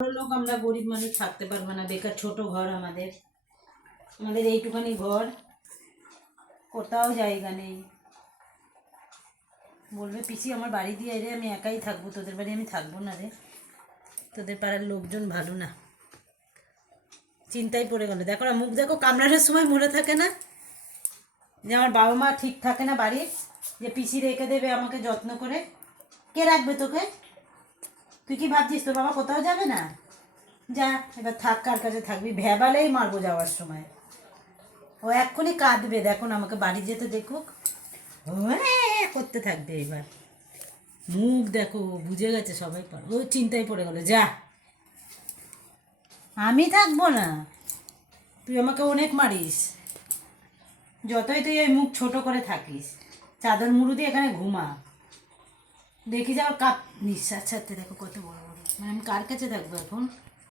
লোক আমরা গরিব মানুষ থাকতে পারবো না, বেকার ছোট ঘর আমাদের আমাদের এইটুখানি ঘর, কোথাও জায়গা নেই। বলবে পিসি আমার বাড়ি দিয়ে রে, আমি একাই থাকবো, তোদের বাড়ি আমি থাকবো না রে, তোদের পাড়ার লোকজন ভালো না। চিন্তায় পড়ে গেল, দেখো না মুখ দেখো, কামড়ানোর সময় মনে থাকে না যে আমার বাবা মা ঠিক থাকে না বাড়ির, যে পিসি রেখে দেবে আমাকে যত্ন করে। কে রাখবে তোকে? তুই কি ভাবছিস তোর বাবা কোথাও যাবে না? যা এবার থাক, কার কাছে থাকবি, ভ্যাবালেই মারবো যাওয়ার সময়। ও এক্ষুনি কাঁদবে, দেখো না আমাকে বাড়ি যেতে দেখুক, ও করতে থাকবে। এবার মুখ দেখো, বুঝে গেছে সবাই, ও চিন্তায় পড়ে গেল। যা, আমি থাকবো না, তুই আমাকে অনেক মারিস, যতই তুই ওই মুখ ছোট করে থাকিস, চাদর মুড়ু দিয়ে এখানে ঘুমা, দেখি যাও কাপ নিঃশ্বাস ছাড়তে, দেখো কত বড় বড়। মানে আমি কার কাছে থাকবো এখন?